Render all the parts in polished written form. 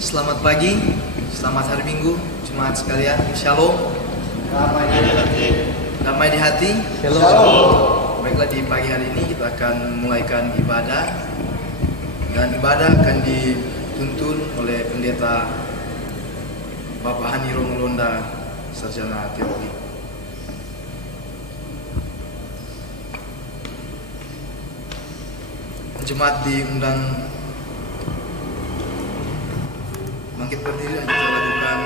Selamat pagi, selamat hari Minggu, jemaat sekalian. Shalom. Damai di hati. Shalom. Baiklah, di pagi hari ini kita akan mulaikan ibadah, dan ibadah akan dituntun oleh pendeta Bapak Hani Romulonda, sarjana teologi. Jemaat diundang bangkit berdiri dan kita lakukan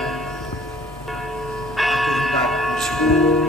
Aku Hendak Bersyukur.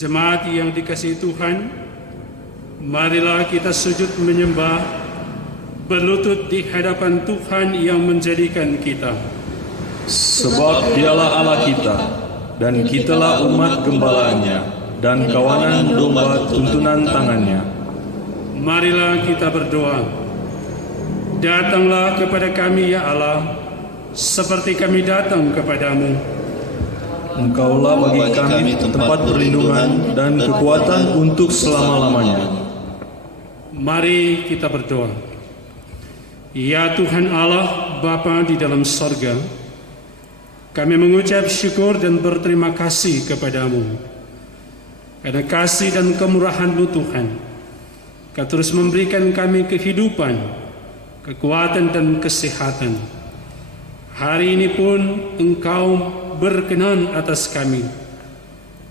Jemaat yang dikasihi Tuhan, marilah kita sujud menyembah, berlutut di hadapan Tuhan yang menjadikan kita. Sebab Dialah Allah kita, dan kitalah umat gembalaannya, dan kawanan domba tuntunan tangannya. Marilah kita berdoa. Datanglah kepada kami ya Allah, seperti kami datang kepadamu. Engkaulah bagi kami tempat perlindungan dan kekuatan untuk selama-lamanya. Mari kita berdoa. Ya Tuhan Allah, Bapa di dalam sorga, kami mengucap syukur dan berterima kasih kepadamu. Karena kasih dan kemurahan-Mu Tuhan, Kau terus memberikan kami kehidupan, kekuatan dan kesehatan. Hari ini pun Engkau berkenan atas kami.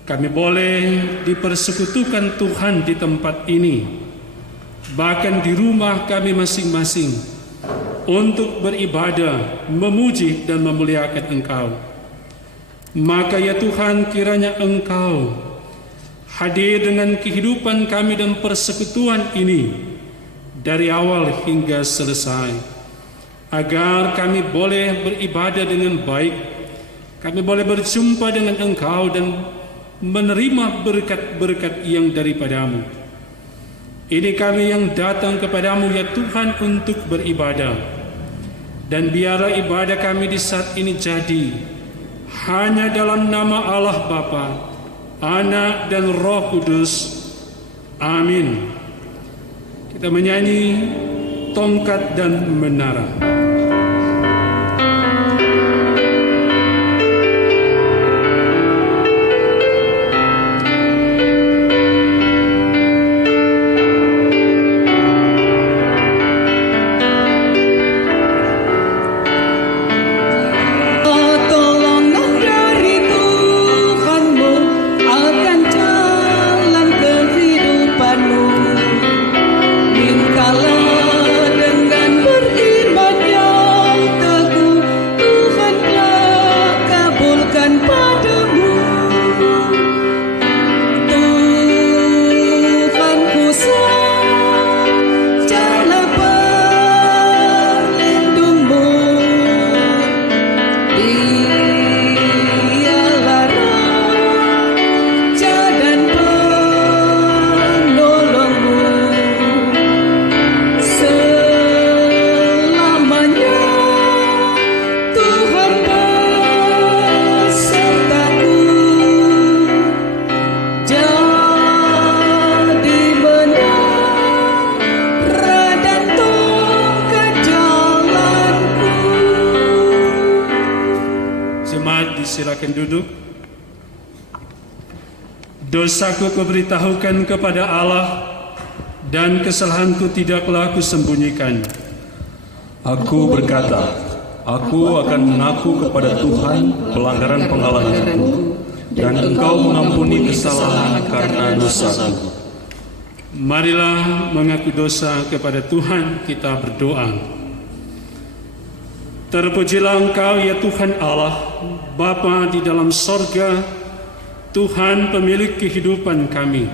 Kami boleh dipersekutukan Tuhan di tempat ini, bahkan di rumah kami masing-masing, untuk beribadah, memuji dan memuliakan Engkau. Maka ya Tuhan, kiranya Engkau hadir dengan kehidupan kami dan persekutuan ini dari awal hingga selesai, agar kami boleh beribadah dengan baik, kami boleh berjumpa dengan Engkau dan menerima berkat-berkat yang daripadamu. Ini kami yang datang kepadamu ya Tuhan untuk beribadah. Dan biarlah ibadah kami di saat ini jadi hanya dalam nama Allah Bapa, Anak dan Roh Kudus. Amin. Kita menyanyi Tongkat dan Menara. Mintalah dengan beriman Dosaku kuberitahukan kepada Allah, dan kesalahanku tidaklah kusembunyikan. Aku berkata, aku akan mengaku kepada Tuhan pelanggaran-pelanggaranku, dan Engkau mengampuni kesalahan karena dosaku. Marilah mengaku dosa kepada Tuhan, kita berdoa. Terpujilah Engkau ya Tuhan Allah, Bapa di dalam sorga, Tuhan pemilik kehidupan kami.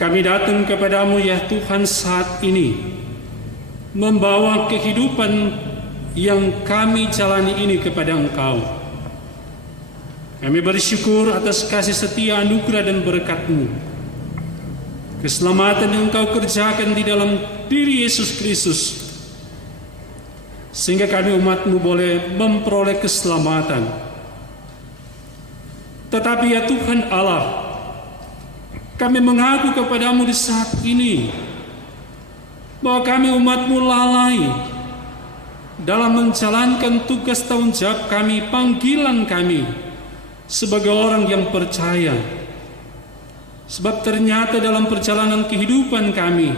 Kami datang kepadamu ya Tuhan saat ini, membawa kehidupan yang kami jalani ini kepada Engkau. Kami bersyukur atas kasih setia, anugerah dan berkat-Mu. Keselamatan yang Engkau kerjakan di dalam diri Yesus Kristus, sehingga kami umat-Mu boleh memperoleh keselamatan. Tetapi ya Tuhan Allah, kami mengaku kepadamu di saat ini bahwa kami umat-Mu lalai dalam menjalankan tugas tanggung jawab kami, panggilan kami sebagai orang yang percaya. Sebab ternyata dalam perjalanan kehidupan kami,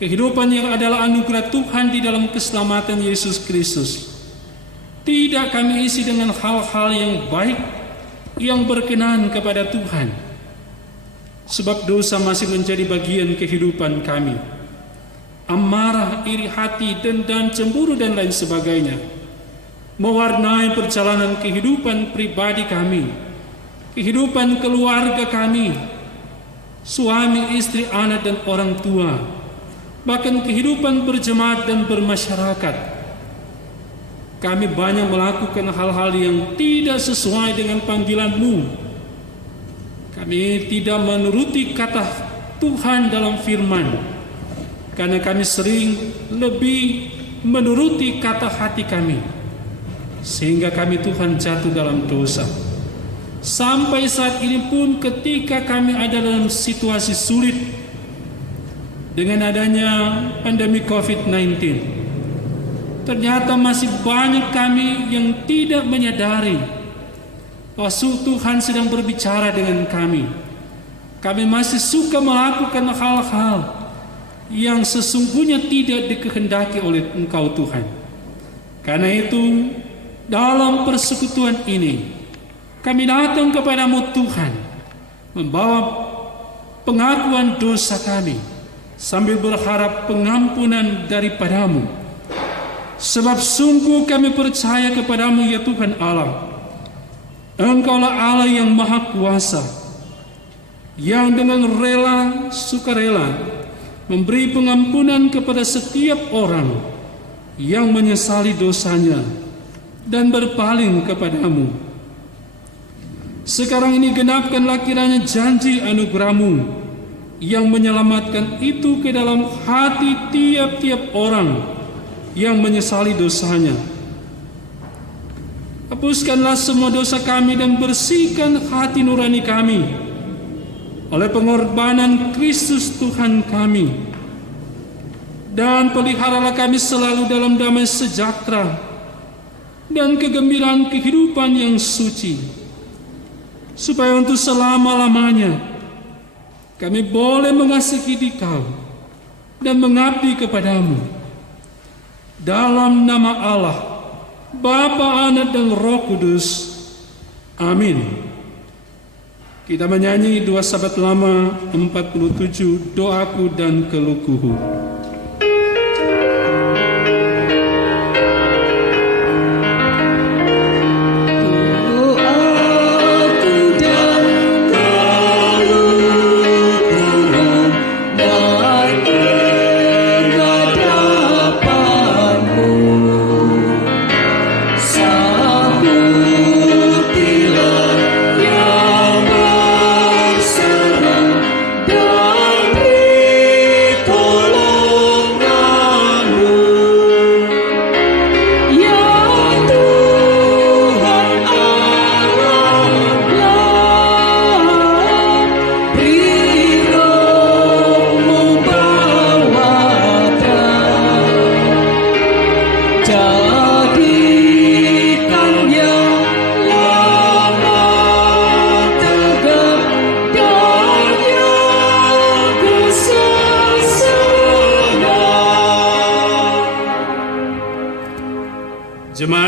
kehidupan yang adalah anugerah Tuhan di dalam keselamatan Yesus Kristus, tidak kami isi dengan hal-hal yang baik, yang berkenan kepada Tuhan. Sebab dosa masih menjadi bagian kehidupan kami. Amarah, iri hati, dendam, cemburu dan lain sebagainya mewarnai perjalanan kehidupan pribadi kami, kehidupan keluarga kami, suami, istri, anak dan orang tua, bahkan kehidupan berjemaat dan bermasyarakat. Kami banyak melakukan hal-hal yang tidak sesuai dengan panggilan-Mu. Kami tidak menuruti kata Tuhan dalam firman, karena kami sering lebih menuruti kata hati kami, sehingga kami Tuhan jatuh dalam dosa. Sampai saat ini pun ketika kami ada dalam situasi sulit dengan adanya pandemi COVID-19, ternyata masih banyak kami yang tidak menyadari bahwa Tuhan sedang berbicara dengan kami. Kami masih suka melakukan hal-hal yang sesungguhnya tidak dikehendaki oleh Engkau Tuhan. Karena itu, dalam persekutuan ini, kami datang kepadamu Tuhan, membawa pengakuan dosa kami, sambil berharap pengampunan daripadamu. Sebab sungguh kami percaya kepadamu ya Tuhan Allah, Engkaulah Allah yang maha kuasa, yang dengan rela, sukarela, memberi pengampunan kepada setiap orang yang menyesali dosanya dan berpaling kepadamu. Sekarang ini genapkanlah kiranya janji anugerah-Mu yang menyelamatkan itu ke dalam hati tiap-tiap orang yang menyesali dosanya. Hapuskanlah semua dosa kami dan bersihkan hati nurani kami oleh pengorbanan Kristus Tuhan kami. Dan peliharalah kami selalu dalam damai sejahtera dan kegembiraan kehidupan yang suci, supaya untuk selama-lamanya kami boleh mengasihi Dikau dan mengabdi kepadamu. Dalam nama Allah, Bapa, Anak dan Roh Kudus. Amin. Kita menyanyi 2 Sabat Lama 47, Doaku dan Keluhku. Tolong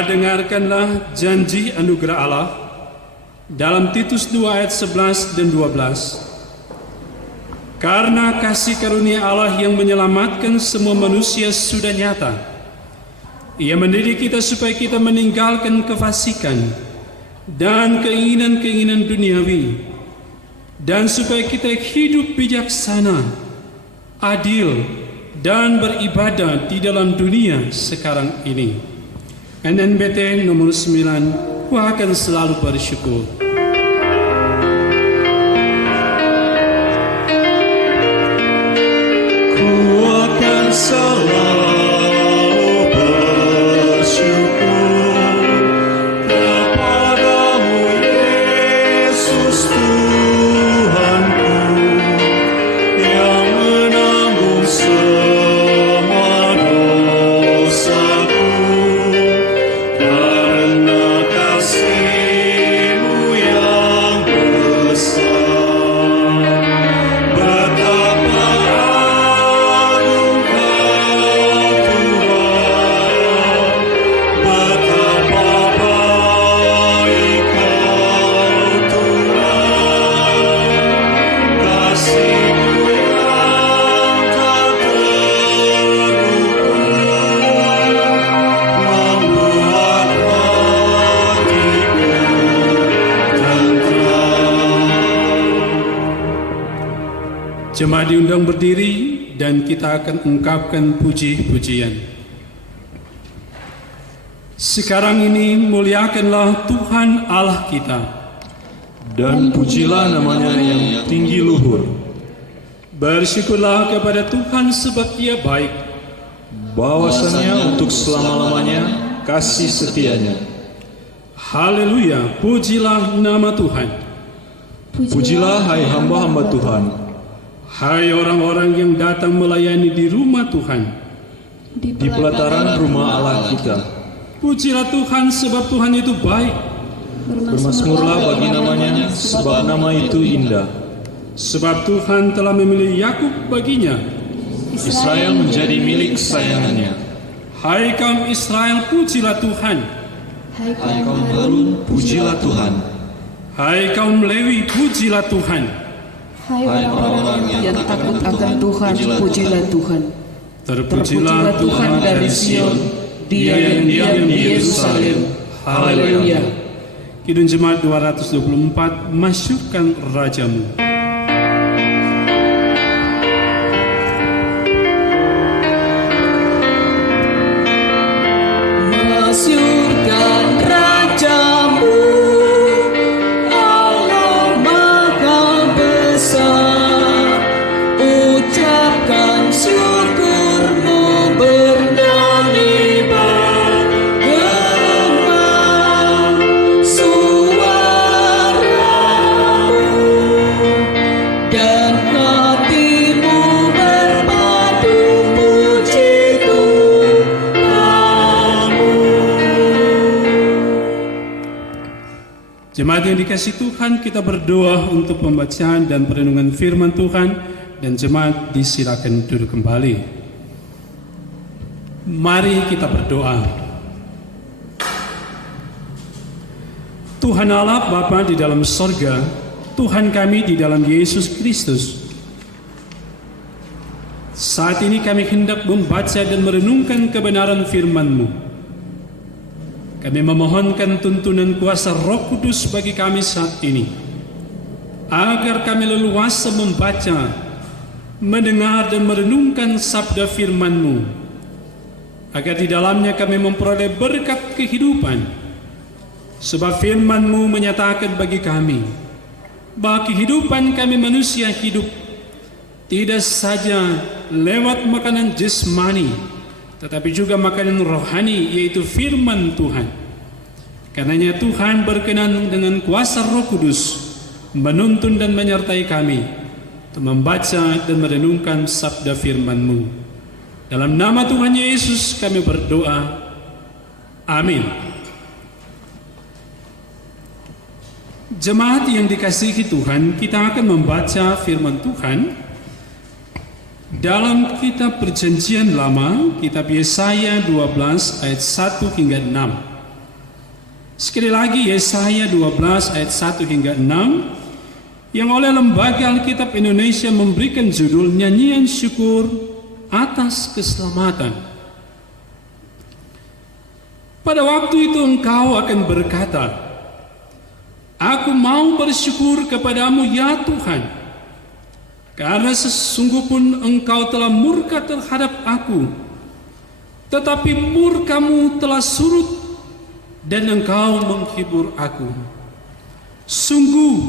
Maka dengarkanlah janji anugerah Allah dalam Titus 2 ayat 11 dan 12. Karena kasih karunia Allah yang menyelamatkan semua manusia sudah nyata. Ia mendidik kita supaya kita meninggalkan kefasikan dan keinginan-keinginan duniawi, dan supaya kita hidup bijaksana, adil, dan beribadah di dalam dunia sekarang ini. NNBT nomor 9, ku akan selalu bersyukur. Selalu bersyukur kepadamu Yesus Tuhanku, yang menanggung semua dosaku, karena kasih-Mu yang besar. Jemaat diundang berdiri dan kita akan ungkapkan puji-pujian. Sekarang ini muliakanlah Tuhan Allah kita, dan pujilah namanya yang tinggi luhur. Bersyukurlah kepada Tuhan sebab Ia baik, bahwasanya untuk selama-lamanya kasih setianya. Haleluya, pujilah nama Tuhan. Pujilah hai hamba-hamba Tuhan, Hai orang-orang yang datang melayani di rumah Tuhan, di pelataran rumah Allah kita. Pujilah Tuhan sebab Tuhan itu baik. Bermasmurlah bagi namanya, sebab nama itu indah. Sebab Tuhan telah memilih Yakub baginya, Israel menjadi milik kesayangannya. Hai kaum Israel, pujilah Tuhan. Hai kaum Harun, pujilah Tuhan. Hai kaum Lewi, pujilah Tuhan. Hai orang-orang yang takut akan Tuhan, pujilah Tuhan. Terpujilah Tuhan dari Sion, Dia yang diam di Yerusalem. Haleluya. Kidung Jemaat 224, Masyurkan Rajamu. Masyurkan Rajamu, Allah Maha Besar. Ucapkan syukurmu, bernyanyi bergema. Suaramu dan hatimu berpadu puji Tuhanmu. Jemaat yang dikasihi Tuhan, kita berdoa untuk pembacaan dan perenungan firman Tuhan, dan jemaat disilakan duduk kembali. Mari kita berdoa. Tuhan Allah Bapa di dalam sorga, Tuhan kami di dalam Yesus Kristus, saat ini kami hendak membaca dan merenungkan kebenaran firman-Mu. Kami memohonkan tuntunan kuasa Roh Kudus bagi kami saat ini, agar kami leluasa membaca, mendengar dan merenungkan sabda firman-Mu, agar di dalamnya kami memperoleh berkat kehidupan. Sebab firman-Mu menyatakan bagi kami bahwa kehidupan kami manusia hidup tidak saja lewat makanan jasmani, tetapi juga makanan rohani, yaitu firman Tuhan. Karenanya Tuhan berkenan dengan kuasa Roh Kudus menuntun dan menyertai kami untuk membaca dan merenungkan sabda firman-Mu. Dalam nama Tuhan Yesus kami berdoa. Amin. Jemaat yang dikasihi Tuhan, kita akan membaca firman Tuhan dalam kitab Perjanjian Lama, kitab Yesaya 12 ayat 1 hingga 6. Sekali lagi Yesaya 12 ayat 1 hingga 6 yang oleh Lembaga Alkitab Indonesia memberikan judul Nyanyian Syukur atas Keselamatan. Pada waktu itu engkau akan berkata, Aku mau bersyukur kepadamu ya Tuhan, karena sesungguh pun engkau telah murka terhadap aku, tetapi murkamu telah surut dan engkau menghibur aku. Sungguh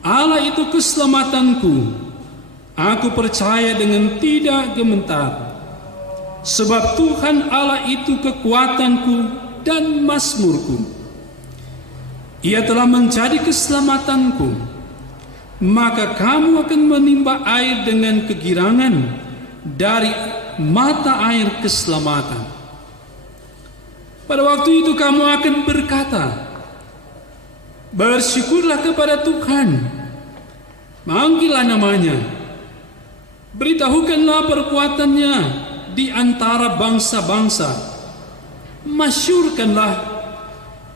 Allah itu keselamatanku, aku percaya dengan tidak gemetar. Sebab Tuhan Allah itu kekuatanku dan mazmurku. Ia telah menjadi keselamatanku. Maka kamu akan menimba air dengan kegirangan dari mata air keselamatan. Pada waktu itu kamu akan berkata, bersyukurlah kepada Tuhan, manggillah namanya, beritahukanlah perbuatannya di antara bangsa-bangsa, masyurkanlah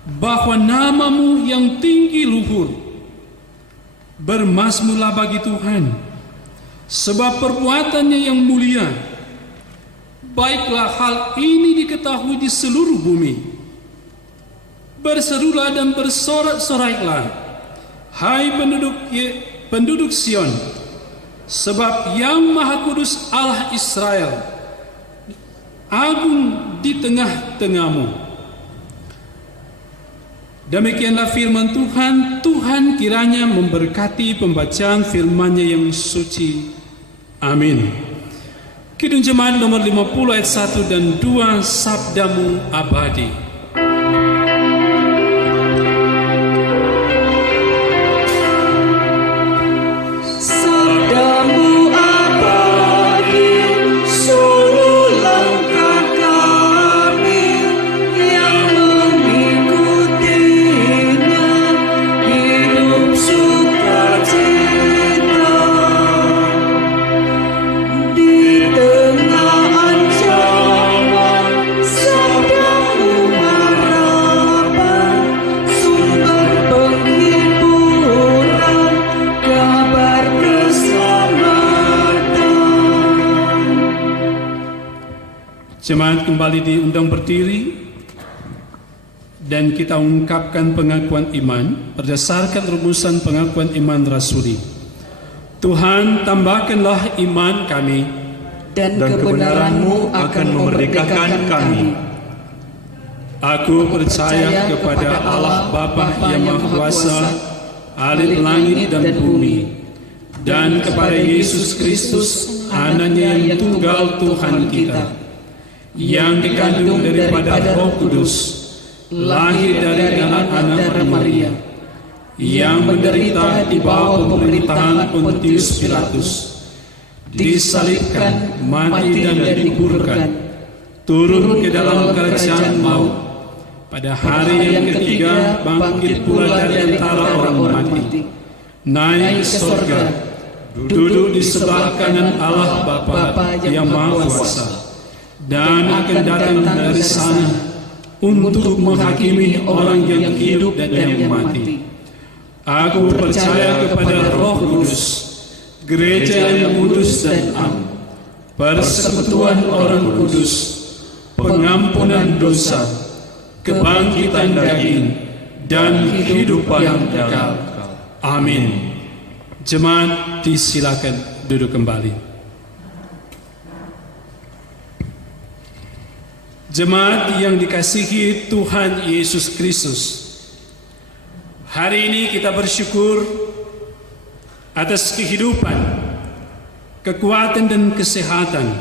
bahwa namamu yang tinggi luhur. Bermazmurlah bagi Tuhan, sebab perbuatannya yang mulia. Baiklah hal ini diketahui di seluruh bumi. Berserulah dan bersorak-soraklah, hai penduduk Sion, sebab yang Maha Kudus Allah Israel agung di tengah-tengahmu. Demikianlah firman Tuhan. Tuhan kiranya memberkati pembacaan firman-Nya yang suci. Amin. Kidung Jemaat nomor 50 ayat 1 dan 2, Sabdamu abadi. Jemaat kembali diundang berdiri dan kita ungkapkan pengakuan iman berdasarkan rumusan pengakuan iman rasuli. Tuhan, tambahkanlah iman kami dan kebenaran-Mu akan memerdekakan kami. Aku percaya kepada Allah Bapa yang Maha Kuasa, Ahli langit dan bumi, dan kepada Yesus Kristus, Anaknya yang tunggal Tuhan kita, yang dikandung daripada Roh Kudus, lahir dari anak Maria, yang menderita di bawah pemerintahan Pontius Pilatus, disalibkan, mati dan dikuburkan, turun ke dalam kerajaan maut, pada hari yang ketiga bangkit pula dari antara orang mati, naik ke surga, duduk di sebelah kanan Allah Bapa yang Maha Kuasa, dan akan datang dari sana untuk menghakimi orang yang hidup dan yang mati. Aku percaya kepada Roh Kudus, gereja yang kudus dan am, persekutuan orang kudus, pengampunan dosa, kebangkitan daging, dan kehidupan yang kekal. Amin. Jemaat disilakan duduk kembali. Jemaat yang dikasihi Tuhan Yesus Kristus, hari ini kita bersyukur atas kehidupan, kekuatan dan kesehatan.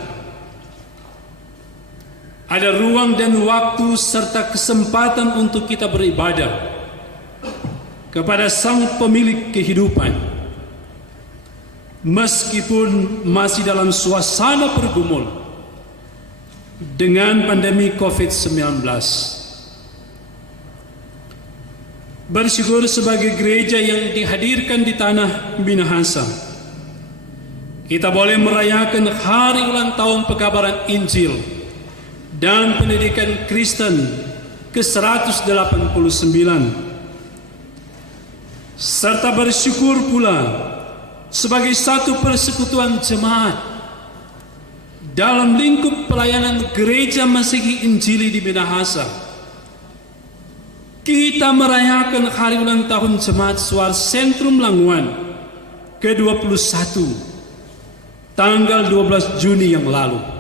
Ada ruang dan waktu serta kesempatan untuk kita beribadah kepada Sang Pemilik kehidupan. Meskipun masih dalam suasana bergumul dengan pandemi COVID-19. Bersyukur sebagai gereja yang dihadirkan di tanah Minahasa, kita boleh merayakan hari ulang tahun pekabaran Injil dan pendidikan Kristen ke-189. Serta bersyukur pula sebagai satu persekutuan jemaat dalam lingkup pelayanan Gereja Masehi Injili di Minahasa. Kita merayakan hari ulang tahun Jemaat Suar Sentrum Languan ke-21 tanggal 12 Juni yang lalu.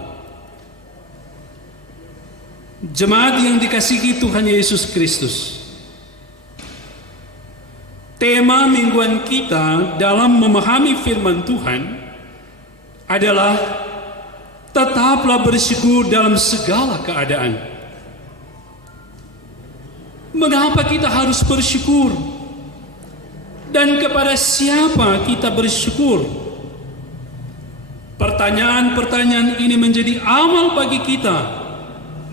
Jemaat yang dikasihi Tuhan Yesus Kristus, tema mingguan kita dalam memahami firman Tuhan adalah tetaplah bersyukur dalam segala keadaan. Mengapa kita harus bersyukur? Dan kepada siapa kita bersyukur? Pertanyaan-pertanyaan ini menjadi amal bagi kita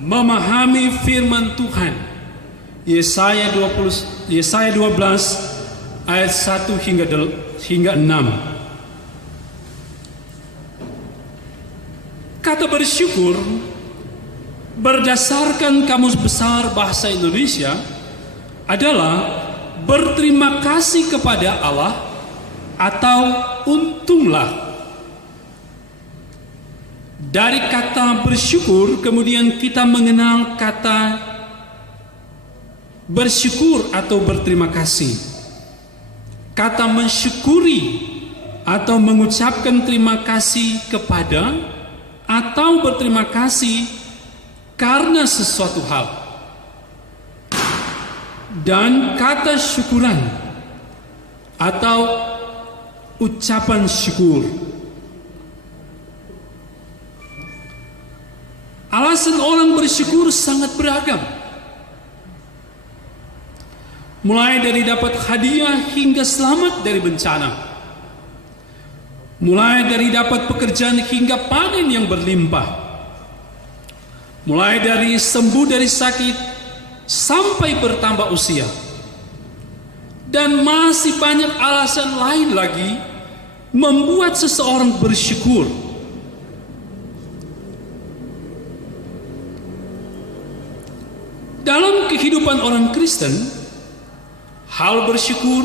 memahami firman Tuhan. Yesaya 12 ayat 1 hingga 6. Kata bersyukur berdasarkan Kamus Besar Bahasa Indonesia adalah berterima kasih kepada Allah atau untunglah. Dari kata bersyukur kemudian kita mengenal kata bersyukur atau berterima kasih. Kata mensyukuri atau mengucapkan terima kasih kepada atau berterima kasih karena sesuatu hal. Dan kata syukuran atau ucapan syukur. Alasan orang bersyukur sangat beragam. Mulai dari dapat hadiah hingga selamat dari bencana. Mulai dari dapat pekerjaan hingga panen yang berlimpah. Mulai dari sembuh dari sakit sampai bertambah usia. Dan masih banyak alasan lain lagi membuat seseorang bersyukur. Dalam kehidupan orang Kristen, hal bersyukur,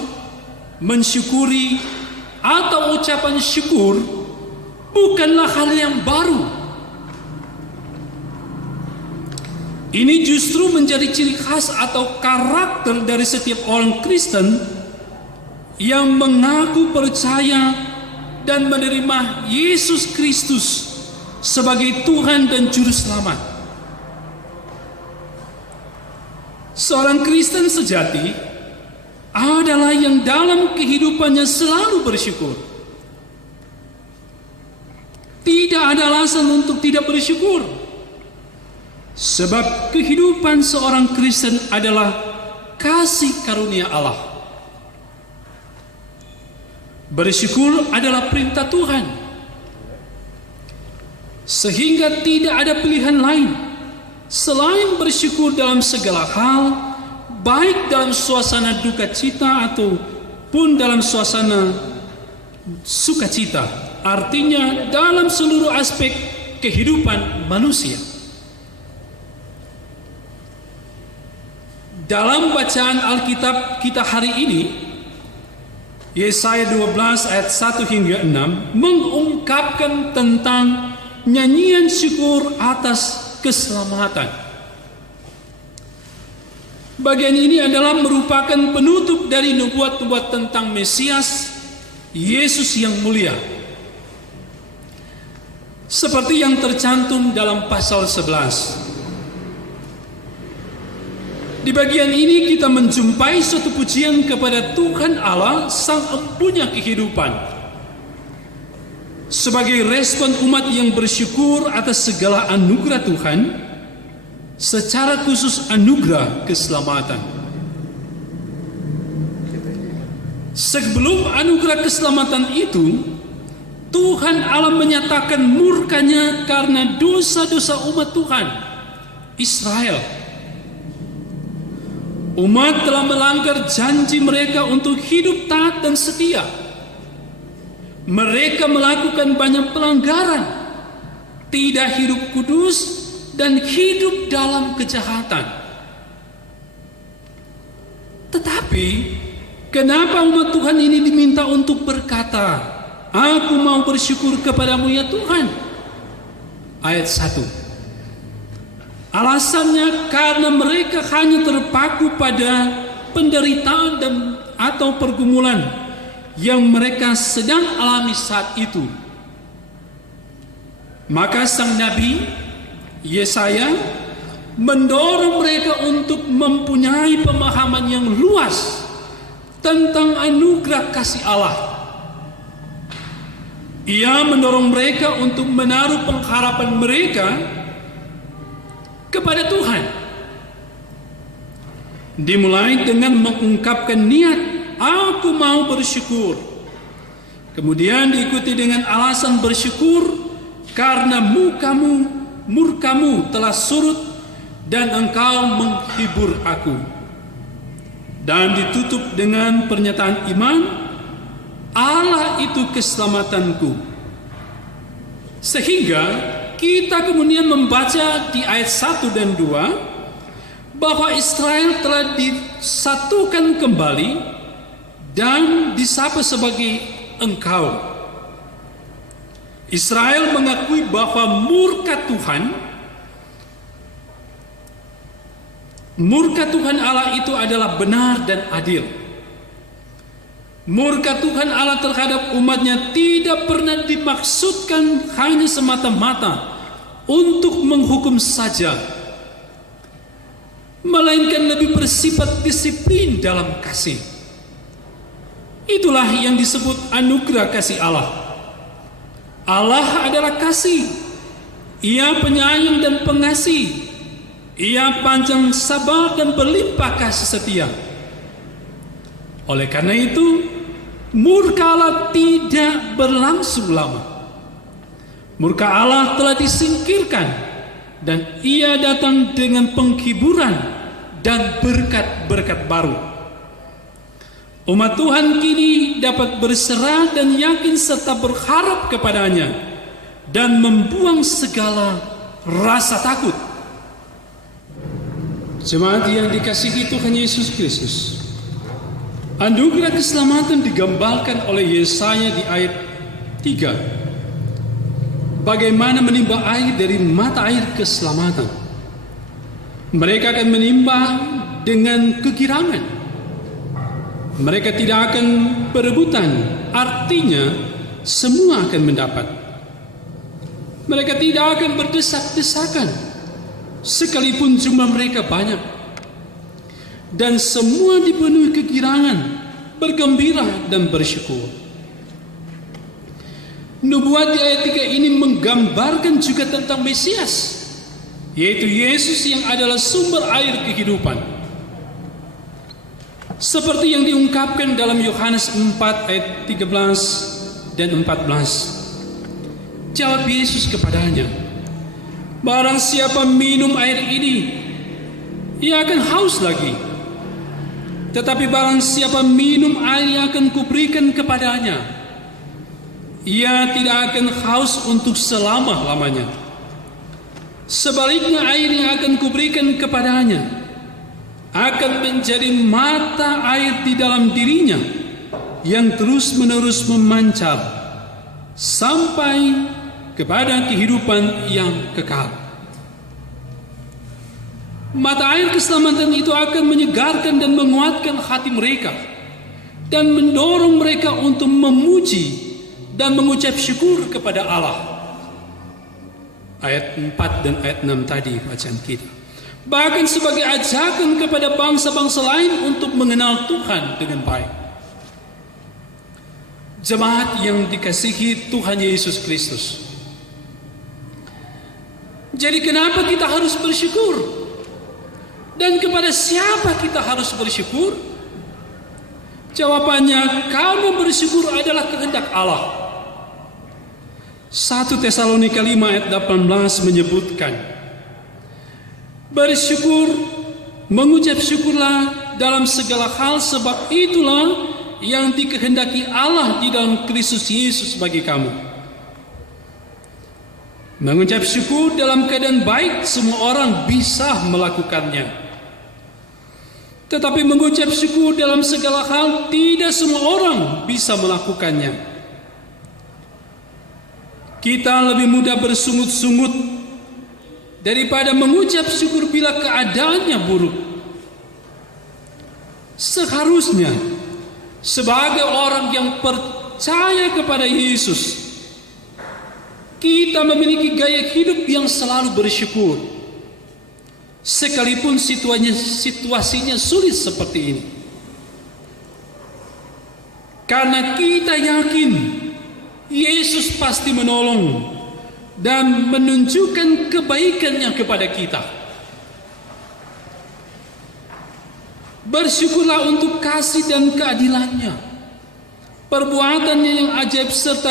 mensyukuri, atau ucapan syukur bukanlah hal yang baru. Ini justru menjadi ciri khas atau karakter dari setiap orang Kristen yang mengaku percaya dan menerima Yesus Kristus sebagai Tuhan dan Juru Selamat. Seorang Kristen sejati adalah yang dalam kehidupannya selalu bersyukur. Tidak ada alasan untuk tidak bersyukur. Sebab kehidupan seorang Kristen adalah kasih karunia Allah. Bersyukur adalah perintah Tuhan. Sehingga tidak ada pilihan lain selain bersyukur dalam segala hal, baik dalam suasana duka cita ataupun dalam suasana sukacita. Artinya dalam seluruh aspek kehidupan manusia. Dalam bacaan Alkitab kita hari ini, Yesaya 12 ayat 1 hingga 6 mengungkapkan tentang nyanyian syukur atas keselamatan. Bagian ini adalah merupakan penutup dari nubuat-nubuat tentang Mesias, Yesus yang mulia. Seperti yang tercantum dalam pasal 11. Di bagian ini kita menjumpai suatu pujian kepada Tuhan Allah, Sang Empunya kehidupan. Sebagai respon umat yang bersyukur atas segala anugerah Tuhan, secara khusus anugerah keselamatan. Sebelum anugerah keselamatan itu, Tuhan Allah menyatakan murkanya karena dosa-dosa umat Tuhan, Israel. Umat telah melanggar janji mereka untuk hidup taat dan setia. Mereka melakukan banyak pelanggaran, tidak hidup kudus, dan hidup dalam kejahatan. Filipi, kenapa umat Tuhan ini diminta untuk berkata, "Aku mau bersyukur kepadamu ya Tuhan"? Ayat 1. Alasannya karena mereka hanya terpaku pada penderitaan atau pergumulan yang mereka sedang alami saat itu. Maka sang Nabi Yesaya mendorong mereka untuk mempunyai pemahaman yang luas tentang anugerah kasih Allah. Ia mendorong mereka untuk menaruh pengharapan mereka kepada Tuhan. Dimulai dengan mengungkapkan niat, "Aku mau bersyukur." Kemudian diikuti dengan alasan bersyukur karena murkamu telah surut dan engkau menghibur aku. Dan ditutup dengan pernyataan iman, Allah itu keselamatanku. Sehingga kita kemudian membaca di ayat 1 dan 2 bahwa Israel telah disatukan kembali dan disapa sebagai engkau. Israel mengakui bahwa murka Tuhan Allah itu adalah benar dan adil. Murka Tuhan Allah terhadap umatnya tidak pernah dimaksudkan hanya semata-mata untuk menghukum saja, melainkan lebih bersifat disiplin dalam kasih. Itulah yang disebut anugerah kasih Allah. Allah adalah kasih. Ia penyayang dan pengasih. Ia panjang sabar dan berlimpah kasih setia. Oleh karena itu, murka Allah tidak berlangsung lama. Murka Allah telah disingkirkan dan ia datang dengan penghiburan dan berkat-berkat baru. Umat Tuhan kini dapat berserah dan yakin serta berharap kepadanya dan membuang segala rasa takut. Jemaat yang dikasihi Tuhan Yesus Kristus, anugerah keselamatan digambarkan oleh Yesaya di ayat 3. Bagaimana menimba air dari mata air keselamatan. Mereka akan menimba dengan kegirangan. Mereka tidak akan berebutan, artinya semua akan mendapat. Mereka tidak akan berdesak-desakan, sekalipun jumlah mereka banyak. Dan semua dipenuhi kegirangan, bergembira dan bersyukur. Nubuat di ayat 3 ini menggambarkan juga tentang Mesias, yaitu Yesus yang adalah sumber air kehidupan. Seperti yang diungkapkan dalam Yohanes 4 ayat 13 dan 14. Jawab Yesus kepadanya, "Barang siapa minum air ini, ia akan haus lagi. Tetapi barang siapa minum air yang akan kuberikan kepadanya, ia tidak akan haus untuk selama-lamanya. Sebaliknya air yang akan kuberikan kepadanya akan menjadi mata air di dalam dirinya yang terus-menerus memancar sampai kepada kehidupan yang kekal." Mata air keselamatan itu akan menyegarkan dan menguatkan hati mereka dan mendorong mereka untuk memuji dan mengucap syukur kepada Allah. Ayat 4 dan ayat 6 tadi bacaan kita. Bahkan sebagai ajakan kepada bangsa-bangsa lain untuk mengenal Tuhan dengan baik. Jemaat yang dikasihi Tuhan Yesus Kristus. Jadi kenapa kita harus bersyukur? Dan kepada siapa kita harus bersyukur? Jawabannya, karena bersyukur adalah kehendak Allah. 1 Tesalonika 5 ayat 18 menyebutkan, "Bersyukur, mengucap syukurlah dalam segala hal, sebab itulah yang dikehendaki Allah di dalam Kristus Yesus bagi kamu." Mengucap syukur dalam keadaan baik, semua orang bisa melakukannya. Tetapi mengucap syukur dalam segala hal tidak semua orang bisa melakukannya. Kita lebih mudah bersungut-sungut daripada mengucap syukur bila keadaannya buruk. Seharusnya sebagai orang yang percaya kepada Yesus, kita memiliki gaya hidup yang selalu bersyukur, sekalipun situasinya sulit seperti ini. Karena kita yakin Yesus pasti menolong dan menunjukkan kebaikannya kepada kita. Bersyukurlah untuk kasih dan keadilannya, perbuatannya yang ajaib serta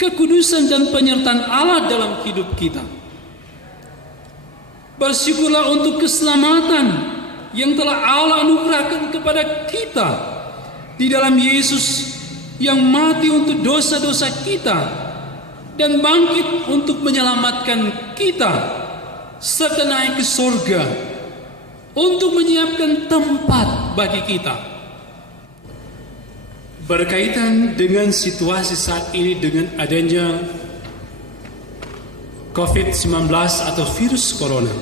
kekudusan dan penyertaan Allah dalam hidup kita. Bersyukurlah untuk keselamatan yang telah Allah anugerahkan kepada kita di dalam Yesus yang mati untuk dosa-dosa kita dan bangkit untuk menyelamatkan kita serta naik ke surga untuk menyiapkan tempat bagi kita. Berkaitan dengan situasi saat ini dengan adanya COVID-19 atau virus corona,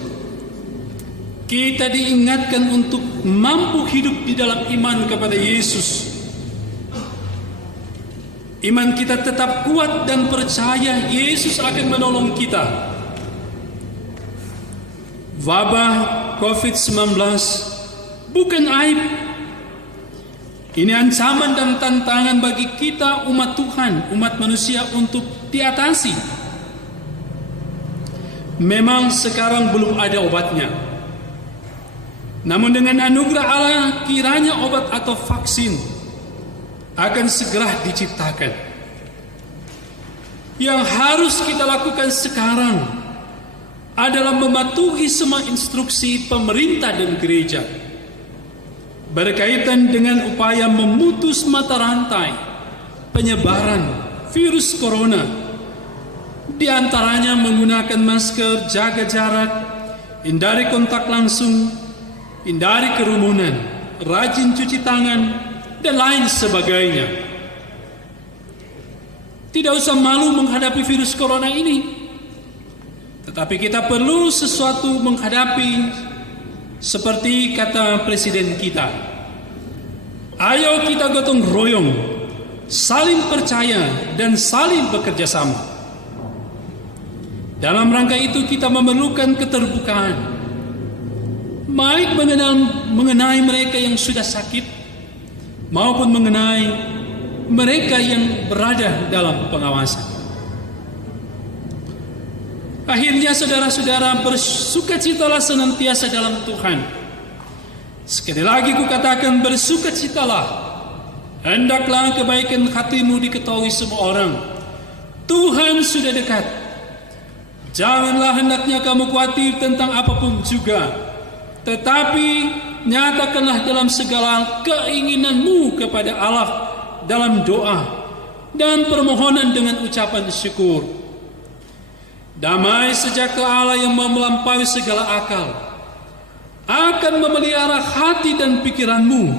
kita diingatkan untuk mampu hidup di dalam iman kepada Yesus. Iman kita tetap kuat dan percaya Yesus akan menolong kita. Wabah COVID-19 bukan aib. Ini ancaman dan tantangan bagi kita umat Tuhan, umat manusia untuk diatasi. Memang sekarang belum ada obatnya. Namun dengan anugerah Allah kiranya obat atau vaksin akan segera diciptakan. Yang harus kita lakukan sekarang adalah mematuhi semua instruksi pemerintah dan gereja berkaitan dengan upaya memutus mata rantai penyebaran virus corona, di antaranya menggunakan masker, jaga jarak, hindari kontak langsung, hindari kerumunan, rajin cuci tangan, dan lain sebagainya. Tidak usah malu menghadapi virus corona ini, tetapi kita perlu sesuatu menghadapi seperti kata presiden kita. Ayo kita gotong royong, saling percaya dan saling bekerja sama. Dalam rangka itu kita memerlukan keterbukaan, baik mengenai mereka yang sudah sakit maupun mengenai mereka yang berada dalam pengawasan. Akhirnya saudara-saudara, bersukacitalah senantiasa dalam Tuhan. Sekali lagi kukatakan, bersukacitalah. Hendaklah kebaikan hatimu diketahui semua orang. Tuhan sudah dekat. Janganlah hendaknya kamu khawatir tentang apapun juga, tetapi nyatakanlah dalam segala keinginanmu kepada Allah dalam doa dan permohonan dengan ucapan syukur. Damai sejahtera Allah yang melampaui segala akal akan memelihara hati dan pikiranmu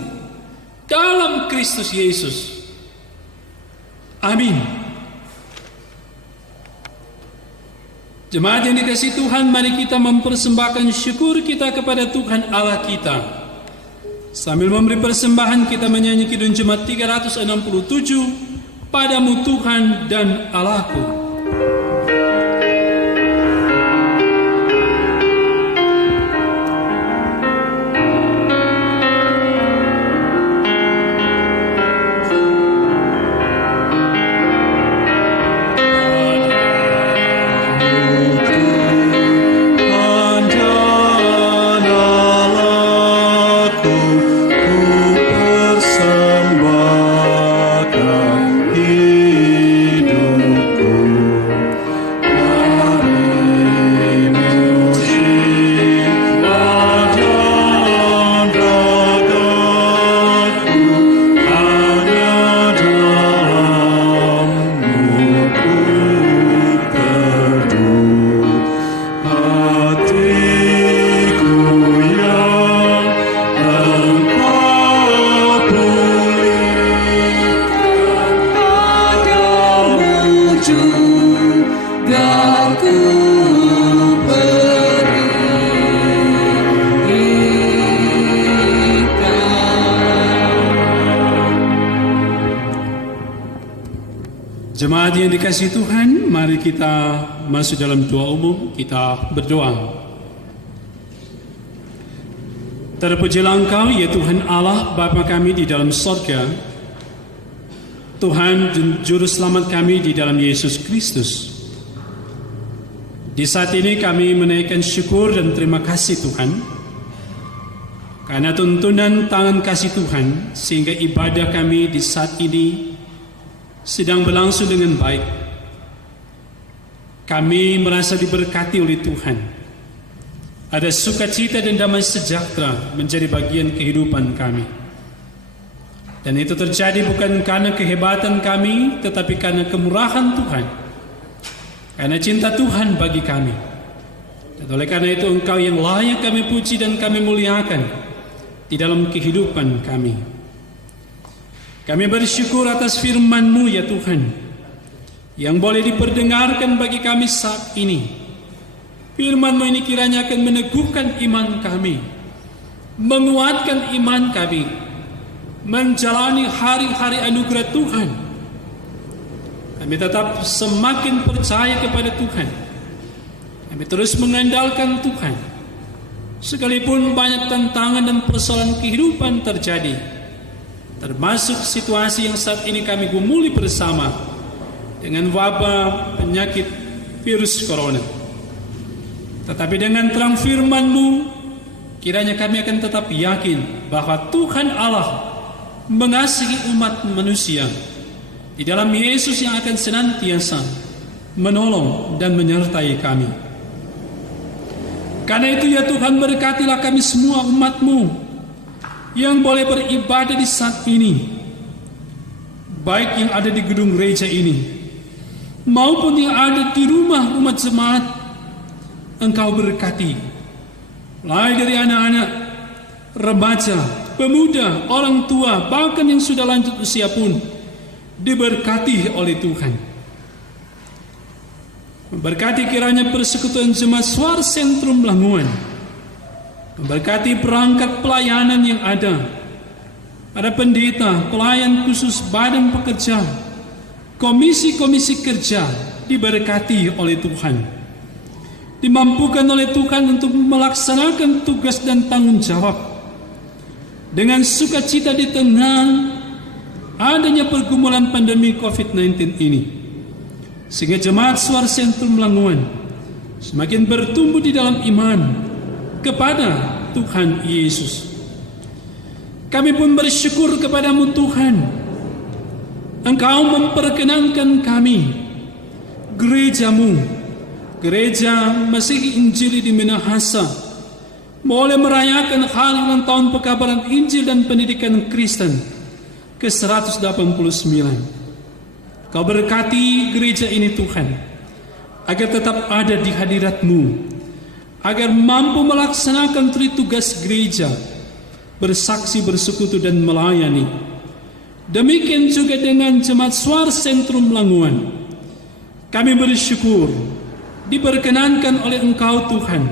dalam Kristus Yesus. Amin. Jemaat yang dikasihi Tuhan, mari kita mempersembahkan syukur kita kepada Tuhan Allah kita. Sambil memberi persembahan, kita menyanyi Kidung Jemaat 367, Padamu Tuhan dan Allahku. Jemaat yang dikasihi Tuhan, mari kita masuk dalam doa umum, kita berdoa. Terpujilah Engkau, ya Tuhan Allah, Bapa kami di dalam sorga, Tuhan Juru Selamat kami di dalam Yesus Kristus. Di saat ini kami menaikkan syukur dan terima kasih Tuhan, karena tuntunan tangan kasih Tuhan, sehingga ibadah kami di saat ini sedang berlangsung dengan baik. Kami merasa diberkati oleh Tuhan. Ada sukacita dan damai sejahtera menjadi bagian kehidupan kami. Dan itu terjadi bukan karena kehebatan kami, tetapi karena kemurahan Tuhan. Karena cinta Tuhan bagi kami. Dan oleh karena itu Engkau yang layak kami puji dan kami muliakan di dalam kehidupan kami. Kami bersyukur atas firman-Mu ya Tuhan, yang boleh diperdengarkan bagi kami saat ini. Firman-Mu ini kiranya akan meneguhkan iman kami, menguatkan iman kami, menjalani hari-hari anugerah Tuhan. Kami tetap semakin percaya kepada Tuhan. Kami terus mengandalkan Tuhan. Sekalipun banyak tantangan dan persoalan kehidupan terjadi, termasuk situasi yang saat ini kami gumuli bersama dengan wabah penyakit virus corona. Tetapi dengan terang firman-Mu, kiranya kami akan tetap yakin bahwa Tuhan Allah mengasihi umat manusia di dalam Yesus yang akan senantiasa menolong dan menyertai kami. Karena itu ya Tuhan, berkatilah kami semua umat-Mu yang boleh beribadah di saat ini, baik yang ada di gedung gereja ini maupun yang ada di rumah-rumah jemaat. Engkau berkati, mulai dari anak-anak, remaja, pemuda, orang tua, bahkan yang sudah lanjut usia pun diberkati oleh Tuhan. Memberkati kiranya persekutuan jemaat Suara Sentrum Languan, memberkati perangkat pelayanan yang ada, ada pendeta, pelayan khusus badan pekerja, komisi-komisi kerja, diberkati oleh Tuhan. Dimampukan oleh Tuhan untuk melaksanakan tugas dan tanggung jawab dengan sukacita di tengah adanya pergumulan pandemi COVID-19 ini, sehingga jemaat Suara Sentrum Languan semakin bertumbuh di dalam iman kepada Tuhan Yesus. Kami pun bersyukur kepada-Mu Tuhan, Engkau memperkenankan kami, gereja-Mu, Gereja Masihi Injili di Minahasa, boleh merayakan hari ulang tahun pekabaran Injil dan pendidikan Kristen ke-189. Kau berkati gereja ini Tuhan, agar tetap ada di hadirat-Mu, agar mampu melaksanakan tugas gereja, bersaksi, bersekutu dan melayani. Demikian juga dengan jemaat Suara Sentrum Languan. Kami bersyukur diperkenankan oleh Engkau Tuhan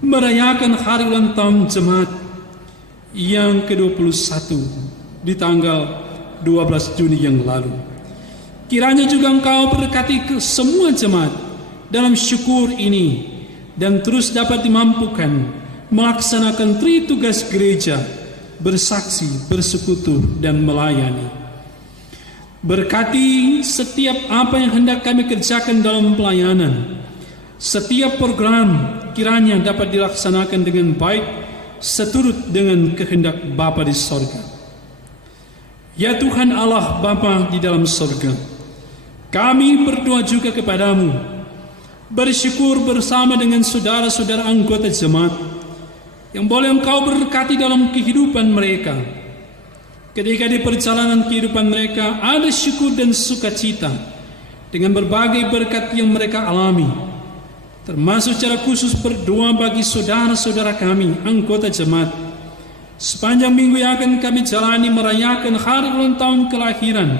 merayakan hari ulang tahun jemaat yang ke-21 di tanggal 12 Juni yang lalu. Kiranya juga Engkau berkati ke semua jemaat dalam syukur ini, dan terus dapat dimampukan melaksanakan tugas gereja, bersaksi, bersekutu dan melayani. Berkati setiap apa yang hendak kami kerjakan dalam pelayanan. Setiap program kiranya dapat dilaksanakan dengan baik seturut dengan kehendak Bapa di sorga. Ya Tuhan Allah Bapa di dalam sorga, kami berdoa juga kepada-Mu, bersyukur bersama dengan saudara-saudara anggota jemaat yang boleh Engkau berkati dalam kehidupan mereka. Ketika di perjalanan kehidupan mereka ada syukur dan sukacita dengan berbagai berkat yang mereka alami, termasuk secara khusus berdoa bagi saudara-saudara kami, anggota jemaat. Sepanjang minggu yang akan kami jalani merayakan hari ulang tahun kelahiran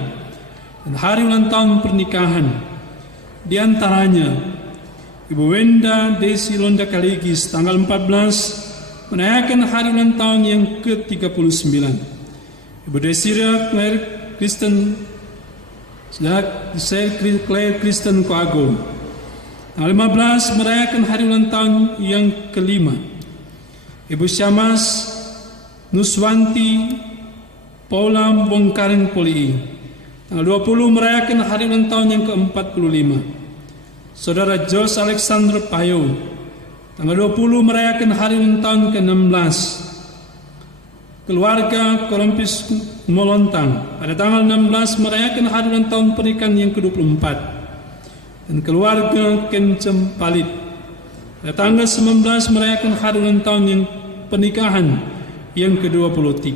dan hari ulang tahun pernikahan. Di antaranya, Ibu Wenda Desi Londa Kaligis tanggal 14 merayakan hari ulang tahun yang ke-39. Ibu Desira Claire Kristen Saya Claire Kristen Koago. Tanggal 15 merayakan hari ulang tahun yang kelima. Ibu Syamas Nuswanti Paula Bongkaring Poli. Tanggal 20 merayakan hari ulang tahun yang ke-45. Saudara Jos Alexander Payo. Tanggal 20 merayakan hari ulang tahun ke-16. Keluarga Korompis Molontang pada tanggal 16 merayakan hari ulang tahun pernikahan yang ke-24. Dan keluarga Kencem Palit pada tanggal 19 merayakan hari ulang tahun yang pernikahan yang ke-23.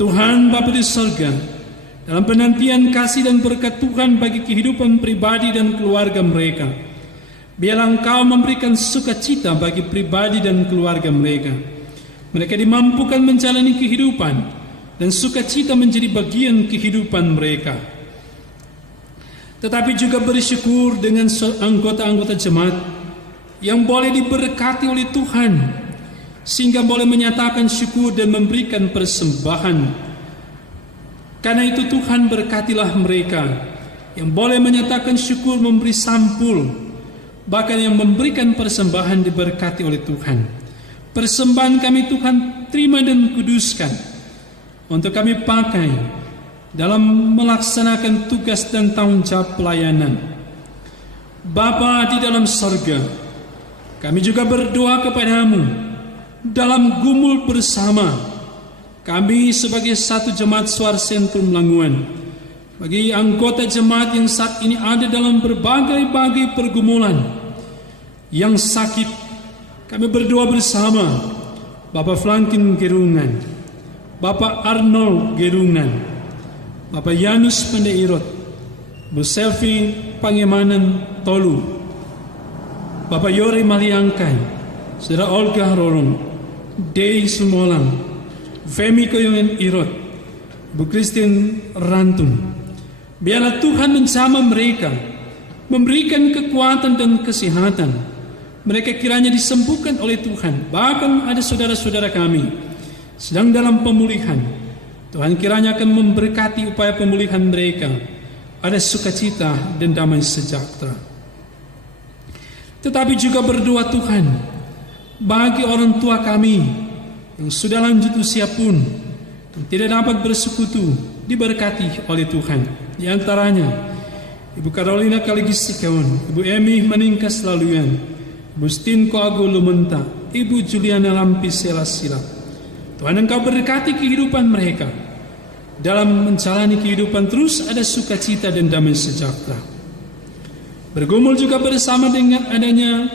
Tuhan Bapa di surga, dalam penantian kasih dan berkat Tuhan bagi kehidupan pribadi dan keluarga mereka, biarlah Engkau memberikan sukacita bagi pribadi dan keluarga mereka. Mereka dimampukan menjalani kehidupan dan sukacita menjadi bagian kehidupan mereka. Tetapi juga bersyukur dengan anggota-anggota jemaat yang boleh diberkati oleh Tuhan, sehingga boleh menyatakan syukur dan memberikan persembahan. Karena itu Tuhan berkatilah mereka yang boleh menyatakan syukur, memberi sampul, bahkan yang memberikan persembahan diberkati oleh Tuhan. Persembahan kami Tuhan terima dan kuduskan untuk kami pakai dalam melaksanakan tugas dan tanggung jawab pelayanan. Bapa di dalam sorga, kami juga berdoa kepadamu dalam gumul bersama kami sebagai satu jemaat Suara Sentrum Languan, bagi anggota jemaat yang saat ini ada dalam berbagai-bagai pergumulan, yang sakit, kami berdoa bersama Bapak Franklin Gerungan, Bapak Arnold Gerungan, Bapak Yanus Pendeirot, Bu Selvi Pangemanan Tolu, Bapak Yori Maliangkai, Saudara Olga Rorong, Dei Sumolang, Femi Koyongen Irot, Bu Christine Rantun. Biarlah Tuhan menjamah mereka, memberikan kekuatan dan kesehatan. Mereka kiranya disembuhkan oleh Tuhan. Bahkan ada saudara-saudara kami sedang dalam pemulihan. Tuhan kiranya akan memberkati upaya pemulihan mereka. Ada sukacita dan damai sejahtera. Tetapi juga berdoa Tuhan bagi orang tua kami yang sudah lanjut usia pun yang tidak dapat bersekutu, diberkati oleh Tuhan. Di antaranya Ibu Carolina Kaligis Sikawan, Ibu Emi Meningkas Laluyan, Ibu Stinko Ago Lumenta, Ibu Juliana Lampis Selasila. Tuhan Engkau berkati kehidupan mereka. Dalam menjalani kehidupan terus ada sukacita dan damai sejahtera. Bergumul juga bersama dengan adanya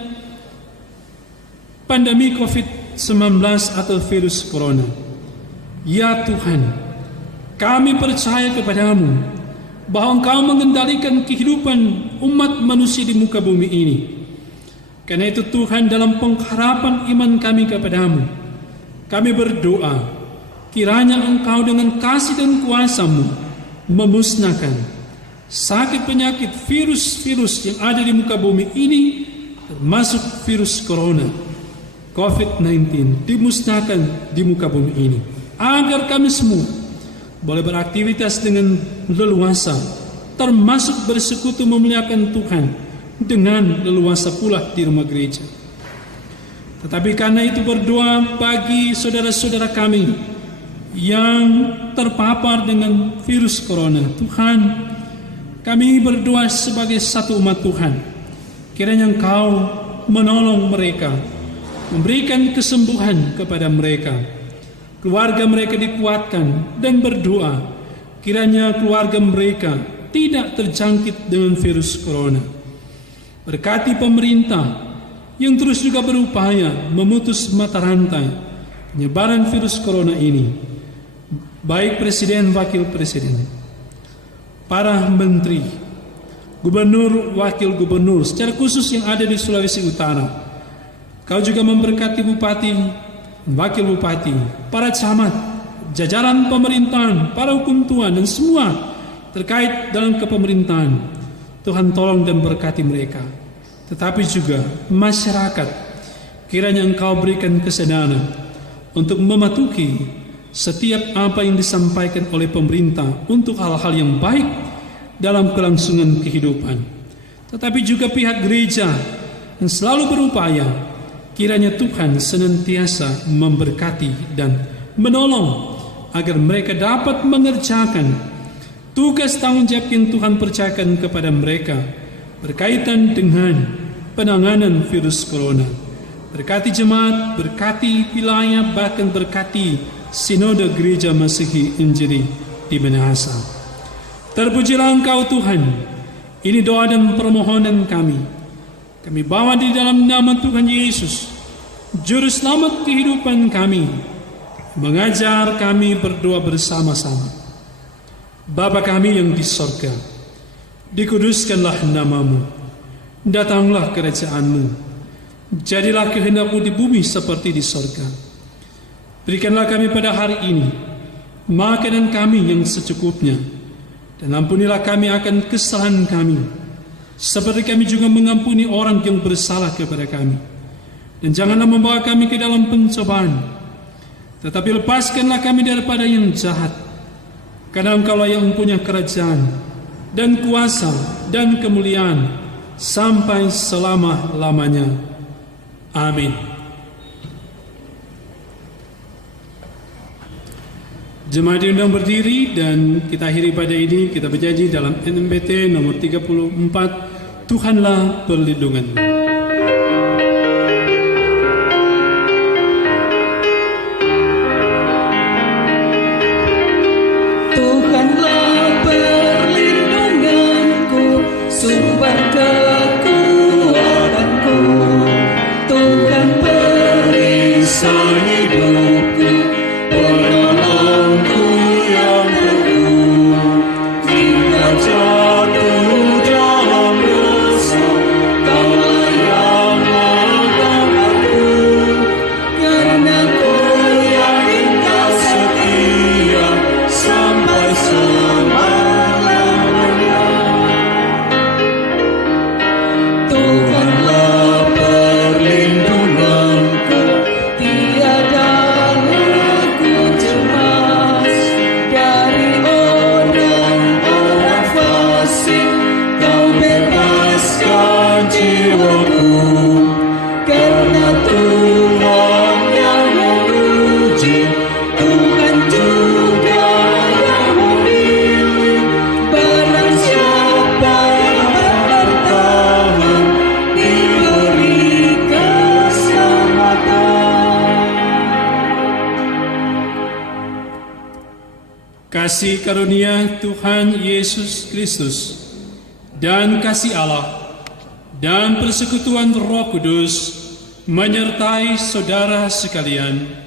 pandemi COVID-19 atau virus corona. Ya Tuhan, kami percaya kepadamu bahwa Engkau mengendalikan kehidupan umat manusia di muka bumi ini. Karena itu Tuhan, dalam pengharapan iman kami kepadamu, kami berdoa, kiranya Engkau dengan kasih dan kuasa-Mu memusnahkan sakit penyakit virus-virus yang ada di muka bumi ini, termasuk virus corona, COVID-19, dimusnahkan di muka bumi ini. Agar kami semua boleh beraktivitas dengan leluasa, termasuk bersekutu memuliakan Tuhan dengan leluasa pula di rumah gereja. Tetapi karena itu berdoa bagi saudara-saudara kami yang terpapar dengan virus corona. Tuhan, kami berdoa sebagai satu umat Tuhan, kiranya Engkau menolong mereka, memberikan kesembuhan kepada mereka, keluarga mereka dikuatkan, dan berdoa kiranya keluarga mereka tidak terjangkit dengan virus corona. Berkati pemerintah yang terus juga berupaya memutus mata rantai penyebaran virus corona ini, baik presiden, wakil presiden, para menteri, gubernur, wakil gubernur, secara khusus yang ada di Sulawesi Utara. Kau juga memberkati bupati, wakil bupati, para camat, jajaran pemerintahan, para hukum Tuhan, dan semua terkait dalam kepemerintahan. Tuhan tolong dan berkati mereka. Tetapi juga masyarakat, kiranya Engkau berikan kesadaran untuk mematuhi setiap apa yang disampaikan oleh pemerintah untuk hal-hal yang baik dalam kelangsungan kehidupan, tetapi juga pihak gereja yang selalu berupaya. Kiranya Tuhan senantiasa memberkati dan menolong agar mereka dapat mengerjakan tugas tanggung jawab yang Tuhan percayakan kepada mereka berkaitan dengan penanganan virus corona. Berkati jemaat, berkati wilayah, bahkan berkati Sinode Gereja Masihi Injili di Minahasa. Terpujilah Engkau Tuhan. Ini doa dan permohonan kami. Kami bawa di dalam nama Tuhan Yesus, Juru Selamat kehidupan kami, mengajar kami berdoa bersama-sama. Bapa kami yang di sorga, dikuduskanlah namamu, datanglah kerajaan-Mu, jadilah kehendak-Mu di bumi seperti di sorga. Berikanlah kami pada hari ini makanan kami yang secukupnya, dan ampunilah kami akan kesalahan kami, seperti kami juga mengampuni orang yang bersalah kepada kami. Dan janganlah membawa kami ke dalam pencobaan, tetapi lepaskanlah kami daripada yang jahat. Karena Engkaulah yang mempunyai kerajaan dan kuasa dan kemuliaan sampai selama-lamanya. Amin. Jemaat diundang berdiri dan kita akhiri pada ini. Kita berjanji dalam NMBT nomor 34, Tuhanlah perlindunganmu. Tuhanlah perlindunganku, sumber kekuatanku. Tuhan perisai hidupku, penolongku yang teguh. Jika jatuh dalam dosa, Kaulah yang mengangkatku. Karena ku yakin Kau setia sampai selama-lamanya. Tuhanlah perlindunganku, tiada aku cemas dari orang-orang fasik. Kau bebaskan jiwaku, karena Tuhan yang menguji, Tuhan juga yang memilih. Barang siapa yang bertahan, diberi keselamatan. Kasih karunia Tuhan Yesus Kristus dan kasih Allah dan persekutuan Roh Kudus menyertai saudara sekalian.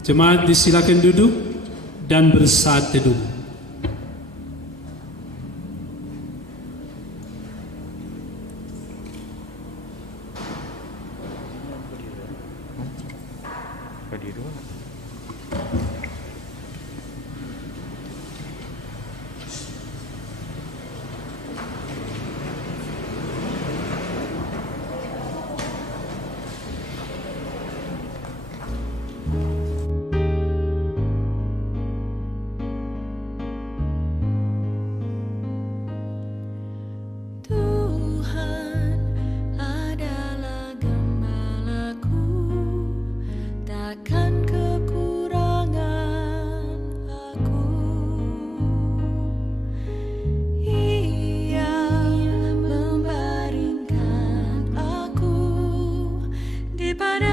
Jemaat disilakan duduk dan bersaat teduh. Tuhan adalah gembalaku, takkan kekurangan aku. Ia membaringkan aku di padang